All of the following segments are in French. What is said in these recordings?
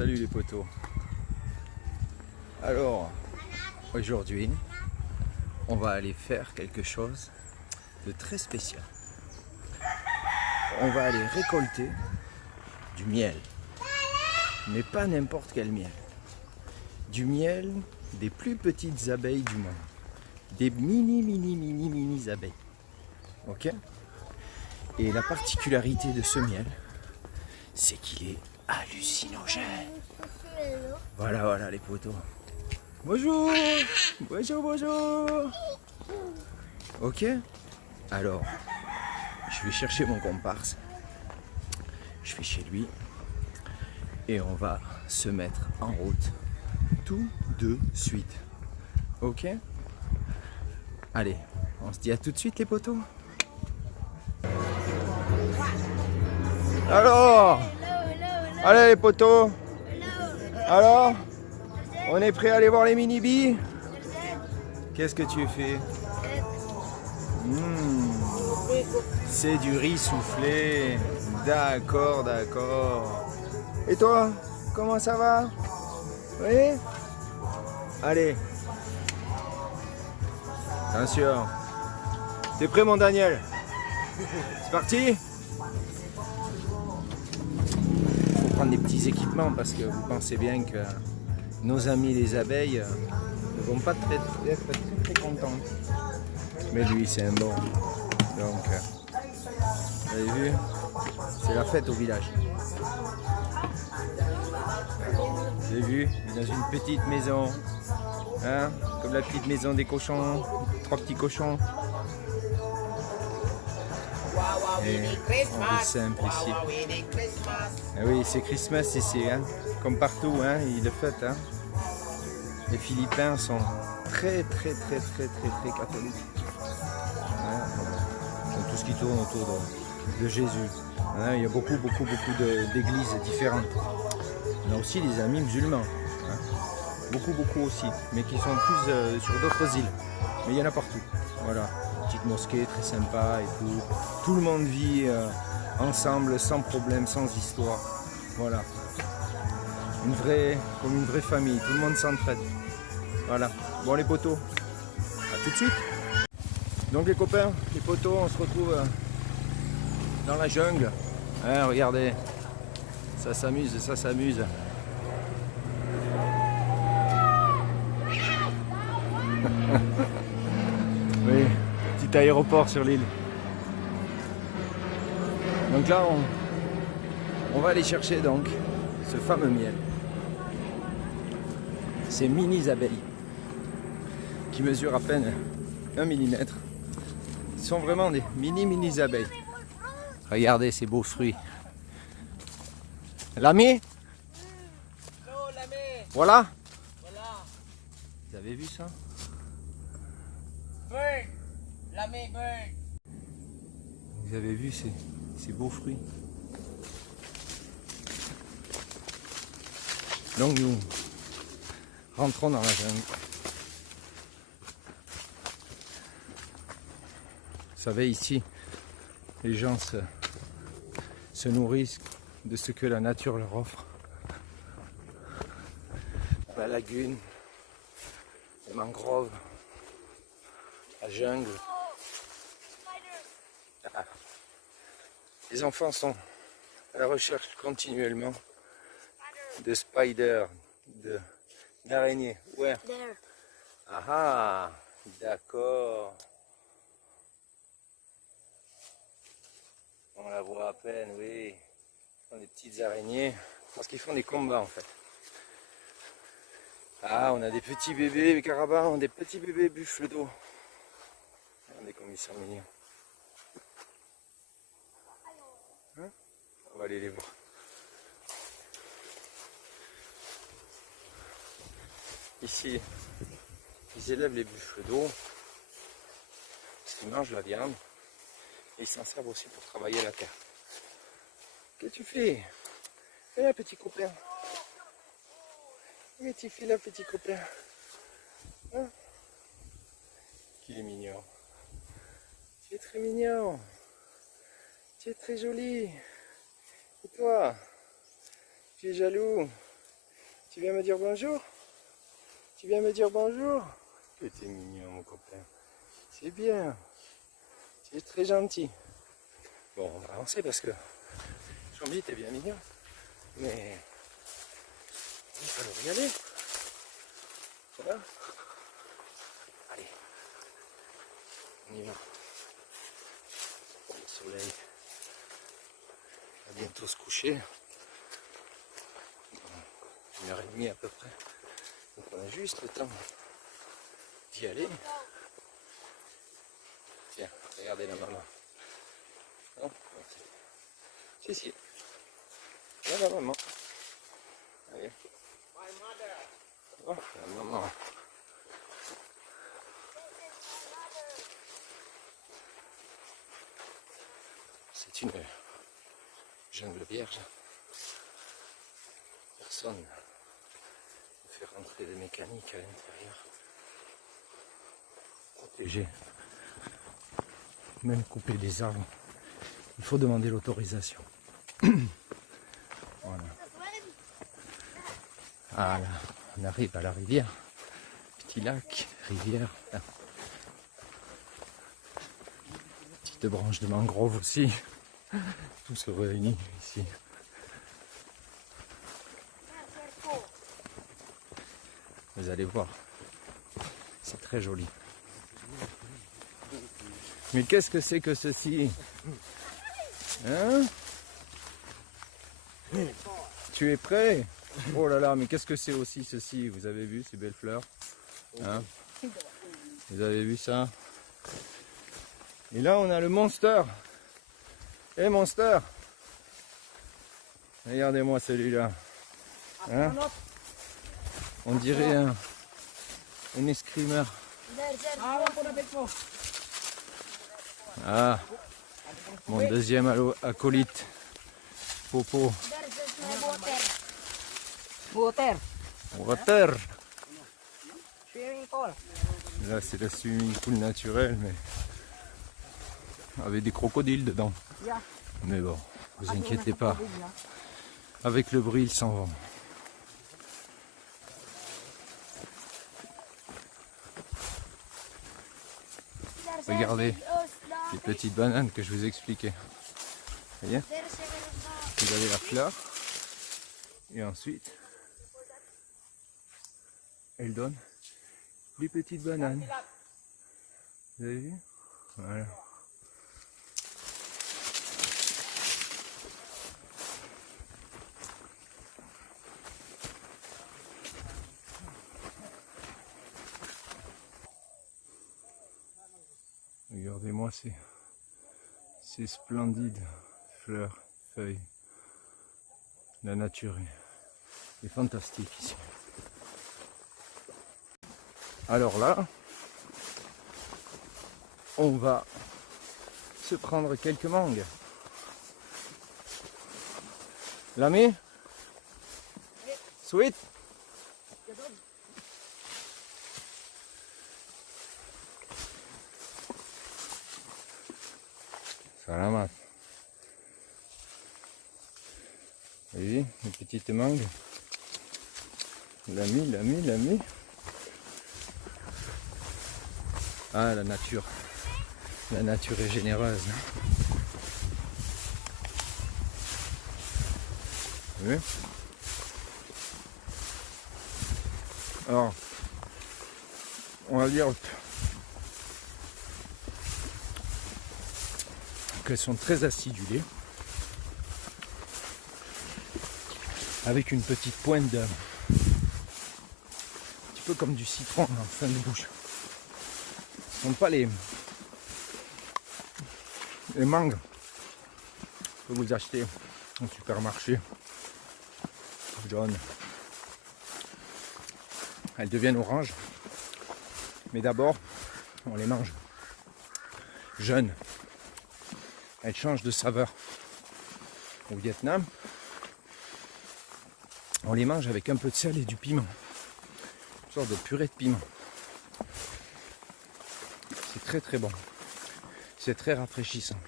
Salut les potos. Alors, aujourd'hui, on va aller faire quelque chose de très spécial. On va aller récolter du miel. Mais pas n'importe quel miel. Du miel des plus petites abeilles du monde. Des mini abeilles. Ok? Et la particularité de ce miel, c'est qu'il est hallucinogène. Voilà les potos. Bonjour. Ok? Alors, je vais chercher mon comparse. Je vais chez lui. Et on va se mettre en route tout de suite. Ok? Allez, on se dit à tout de suite les potos. Alors, allez les potos. Alors, on est prêt à aller voir les mini-billes? Qu'est-ce que tu fais? C'est du riz soufflé. D'accord. Et toi, comment ça va? Oui? Allez. Attention. T'es prêt mon Daniel? C'est parti? Il faut prendre des petits équipements parce que vous pensez bien que nos amis les abeilles ne vont pas être très contents. Mais lui c'est un bon. Donc, vous avez vu? C'est la fête au village. Vous avez vu? Il est dans une petite maison. Hein? Comme la petite maison des cochons. 3 petits cochons. Et on vit simple ici. Ah oui, c'est Christmas ici, hein? Comme partout, hein? Il le fête. Hein? Les Philippins sont très catholiques. Hein? Tout ce qui tourne autour de Jésus. Hein? Il y a beaucoup d'églises différentes. On a aussi des amis musulmans. Hein? Beaucoup aussi, mais qui sont plus sur d'autres îles. Mais il y en a partout. Voilà. Petite mosquée très sympa et tout. Tout le monde vit ensemble, sans problème, sans histoire. Voilà. Comme une vraie famille. Tout le monde s'entraide. Voilà. Bon les potos, à tout de suite. Donc les copains, les potos, on se retrouve dans la jungle. Hein, regardez, ça s'amuse. Oui, petit aéroport sur l'île. Donc là, on va aller chercher donc ce fameux miel. Ces mini abeilles qui mesurent à peine 1 mm. Ils sont vraiment des mini abeilles. Regardez ces beaux fruits. L'ami? Voilà. Vous avez vu ça? Vous avez vu ces beaux fruits? Donc nous rentrons dans la jungle. Vous savez, ici, les gens se nourrissent de ce que la nature leur offre. La lagune, les mangroves, la jungle. Ah. Les enfants sont à la recherche continuellement de spiders, d'araignées. Ouais. Ah, d'accord. On la voit à peine, oui. Ils font des petites araignées parce qu'ils font des combats en fait. Ah, on a des petits bébés carabins, des petits bébés buffles d'eau. Regardez comme ils sont mignons. Hein? On va aller les voir. Ici, ils élèvent les buffles d'eau parce qu'ils mangent la viande et ils s'en servent aussi pour travailler la terre. Qu'est-ce que tu fais? Viens là, petit copain. Qu'est-ce que tu fais là, petit copain? Hein? Qu'il est mignon. Tu es très mignon. Tu es très joli. Et toi? Tu es jaloux? Tu viens me dire bonjour? Tu viens me dire bonjour? Que t'es mignon mon copain. C'est bien. Tu es très gentil. Bon, on va avancer parce que Chambi t'es bien mignon. Mais il faut y aller. Voilà. Allez. On y va. Le soleil va bientôt se coucher. 1h30 à peu près. Donc on a juste le temps d'y aller. Tiens, regardez la maman. Non, si, si. Là, la maman. Allez. Oh, la maman. C'est une jungle vierge. Personne ne fait rentrer des mécaniques à l'intérieur. Protégé. Même couper des arbres. Il faut demander l'autorisation. Voilà. Ah là, on arrive à la rivière. Petit lac, rivière. Là. Petite branche de mangrove aussi. Tout se réunit ici. Vous allez voir. C'est très joli. Mais qu'est-ce que c'est que ceci? Hein? Tu es prêt? Oh là là, mais qu'est-ce que c'est aussi ceci? Vous avez vu ces belles fleurs? Hein? Vous avez vu ça? Et là on a le monster. Eh monster! Regardez-moi celui-là. Hein? On dirait un escrimeur. Ah, mon deuxième acolyte, Popo. Water. Là c'est le swimming pool naturel, mais avec des crocodiles dedans. Mais bon, vous inquiétez pas. Avec le bruit, ils s'en vont. Regardez les petites bananes que je vous expliquais. Vous voyez? Vous avez la fleur. Et ensuite, elle donne les petites bananes. Vous avez vu? Voilà. Regardez-moi ces splendides fleurs, feuilles. La nature est fantastique ici. Alors là, on va se prendre quelques mangues. L'ami? Sweet? Salamat. Oui, les petites mangues. L'ami. Ah, la nature. La nature est généreuse. Oui. Alors, on va dire qu'elles sont très acidulées, avec une petite pointe d'un, un petit peu comme du citron en fin de bouche. Ce ne sont pas les mangues que vous achetez au supermarché jaunes. Elles deviennent oranges, mais d'abord on les mange jeunes. Elles changent de saveur. Au Vietnam, on les mange avec un peu de sel et du piment. Une sorte de purée de piment. C'est très très bon. C'est très rafraîchissant.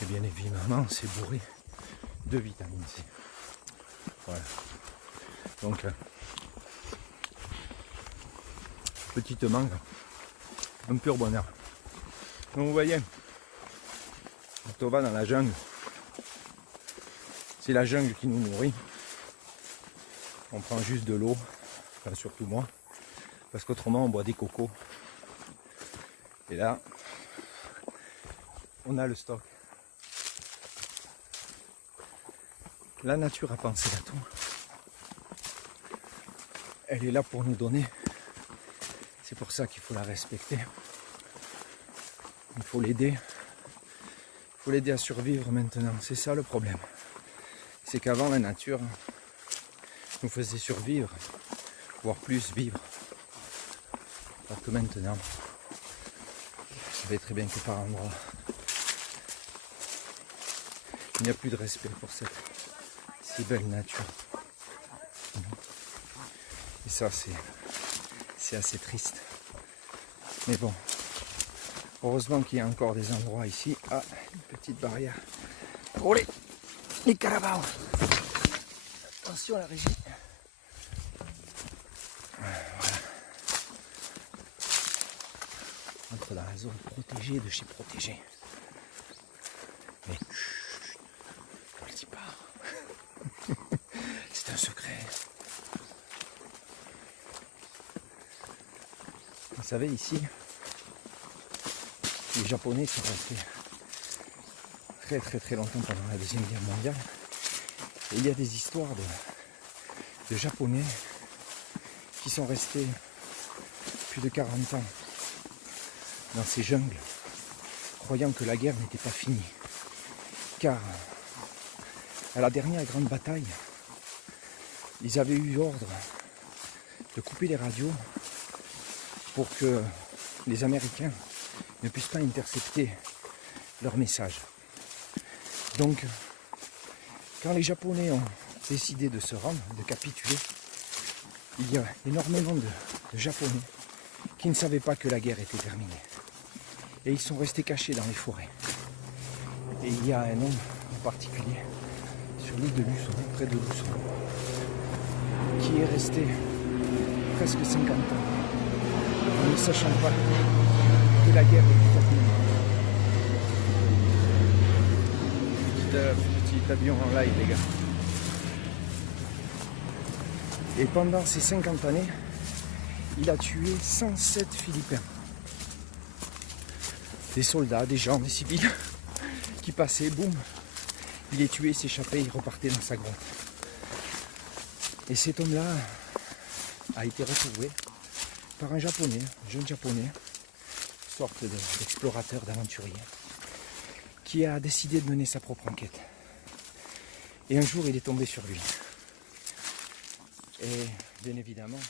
Et bien évidemment, c'est bourré de vitamine C. Voilà. Donc, petite mangue, un pur bonheur. Donc vous voyez, quand on va dans la jungle, c'est la jungle qui nous nourrit. On prend juste de l'eau, enfin surtout moi, parce qu'autrement on boit des cocos. Et là, on a le stock. La nature a pensé à tout. Elle est là pour nous donner. C'est pour ça qu'il faut la respecter. Il faut l'aider. Il faut l'aider à survivre maintenant. C'est ça le problème. C'est qu'avant la nature nous faisait survivre, voire plus vivre. Alors que maintenant, vous savez très bien que par endroits, il n'y a plus de respect pour cette si belle nature. Et ça, c'est assez triste. Mais bon, heureusement qu'il y a encore des endroits ici. Ah, une petite barrière. Oh les carabao. Attention à la régie. Voilà. On entre dans la zone protégée de chez protégé. Mais chut, on le dit pas. C'est un secret. Vous savez, ici, les Japonais sont restés très longtemps pendant la Deuxième Guerre mondiale. Et il y a des histoires de Japonais qui sont restés plus de 40 ans dans ces jungles, croyant que la guerre n'était pas finie. Car à la dernière grande bataille, ils avaient eu ordre de couper les radios pour que les Américains ne puissent pas intercepter leurs messages. Donc, quand les Japonais ont décidé de se rendre, de capituler, il y a énormément de Japonais qui ne savaient pas que la guerre était terminée. Et ils sont restés cachés dans les forêts. Et il y a un homme en particulier, sur l'île de Luçon, près de Luçon, qui est resté presque 50 ans, en ne sachant pas que la guerre était terminée. Petit avion en live, les gars. Et pendant ces 50 années, il a tué 107 Philippins. Des soldats, des gens, des civils qui passaient, boum, il les tuait, il s'échappait, il repartait dans sa grotte. Et cet homme-là a été retrouvé par un japonais, un jeune japonais, une sorte d'explorateur, d'aventurier, qui a décidé de mener sa propre enquête. Et un jour, il est tombé sur lui. Et bien évidemment,